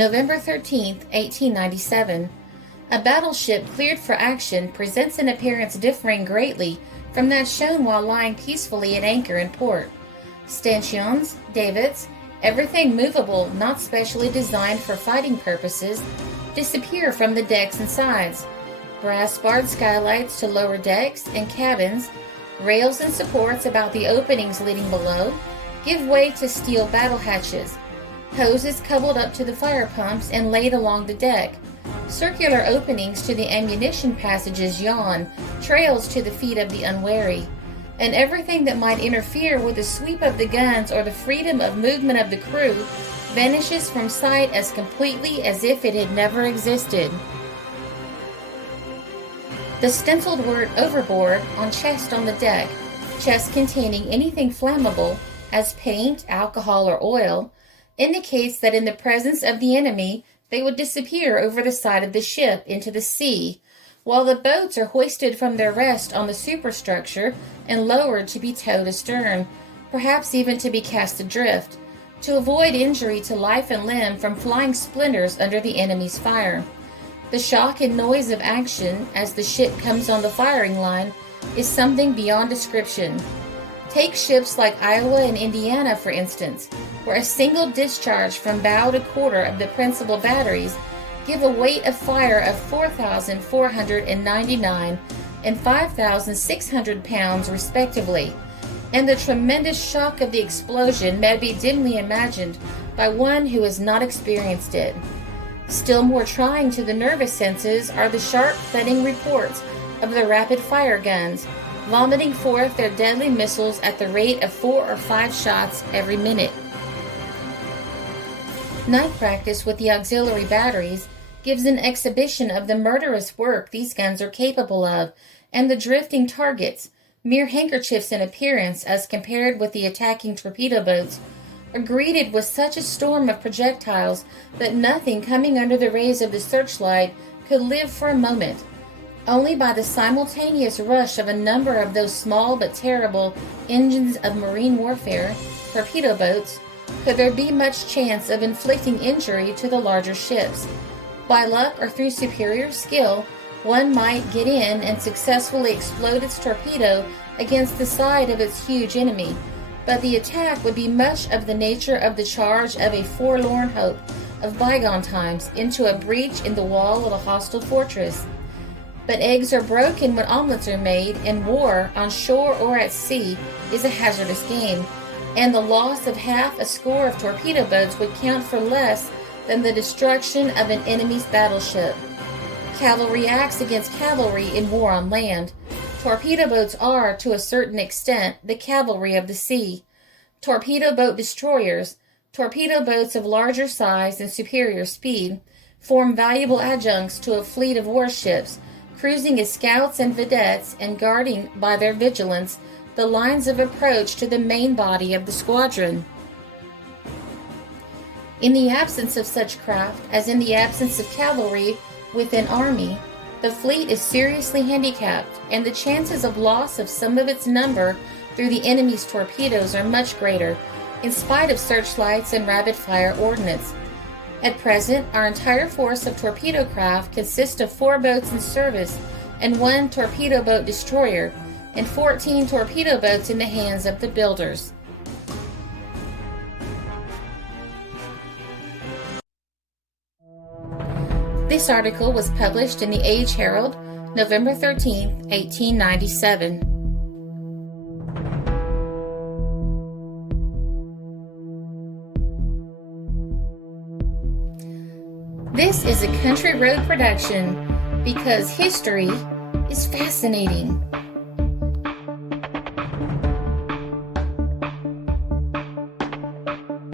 November 13, 1897. A battleship cleared for action presents an appearance differing greatly from that shown while lying peacefully at anchor in port. Stanchions, davits, everything movable not specially designed for fighting purposes, disappear from the decks and sides. Brass-barred skylights to lower decks and cabins, rails and supports about the openings leading below, give way to steel battle hatches. Hoses coupled up to the fire pumps and laid along the deck. Circular openings to the ammunition passages yawn, trails to the feet of the unwary. And everything that might interfere with the sweep of the guns or the freedom of movement of the crew vanishes from sight as completely as if it had never existed. The stenciled word overboard on chest on the deck, chest containing anything flammable, as paint, alcohol, or oil, indicates that in the presence of the enemy they would disappear over the side of the ship into the sea, while the boats are hoisted from their rest on the superstructure and lowered to be towed astern, perhaps even to be cast adrift, to avoid injury to life and limb from flying splinters under the enemy's fire. The shock and noise of action as the ship comes on the firing line is something beyond description. Take ships like Iowa and Indiana, for instance, where a single discharge from bow to quarter of the principal batteries give a weight of fire of 4,499 and 5,600 pounds respectively, and the tremendous shock of the explosion may be dimly imagined by one who has not experienced it. Still more trying to the nervous senses are the sharp thudding reports of the rapid fire guns, vomiting forth their deadly missiles at the rate of 4 or 5 shots every minute. Night practice with the auxiliary batteries gives an exhibition of the murderous work these guns are capable of, and the drifting targets, mere handkerchiefs in appearance as compared with the attacking torpedo boats, are greeted with such a storm of projectiles that nothing coming under the rays of the searchlight could live for a moment. Only by the simultaneous rush of a number of those small but terrible engines of marine warfare, torpedo boats, could there be much chance of inflicting injury to the larger ships. By luck or through superior skill, one might get in and successfully explode its torpedo against the side of its huge enemy, but the attack would be much of the nature of the charge of a forlorn hope of bygone times into a breach in the wall of a hostile fortress. But eggs are broken when omelets are made, and war, on shore or at sea, is a hazardous game, and the loss of half a score of torpedo boats would count for less than the destruction of an enemy's battleship. Cavalry acts against cavalry in war on land. Torpedo boats are, to a certain extent, the cavalry of the sea. Torpedo boat destroyers, torpedo boats of larger size and superior speed, form valuable adjuncts to a fleet of warships, cruising as scouts and vedettes and guarding by their vigilance the lines of approach to the main body of the squadron. In the absence of such craft, as in the absence of cavalry with an army, the fleet is seriously handicapped, and the chances of loss of some of its number through the enemy's torpedoes are much greater, in spite of searchlights and rapid-fire ordnance. At present, our entire force of torpedo craft consists of 4 boats in service and 1 torpedo boat destroyer, and 14 torpedo boats in the hands of the builders. This article was published in the Age Herald, November 13, 1897. This is a Country Road production because history is fascinating.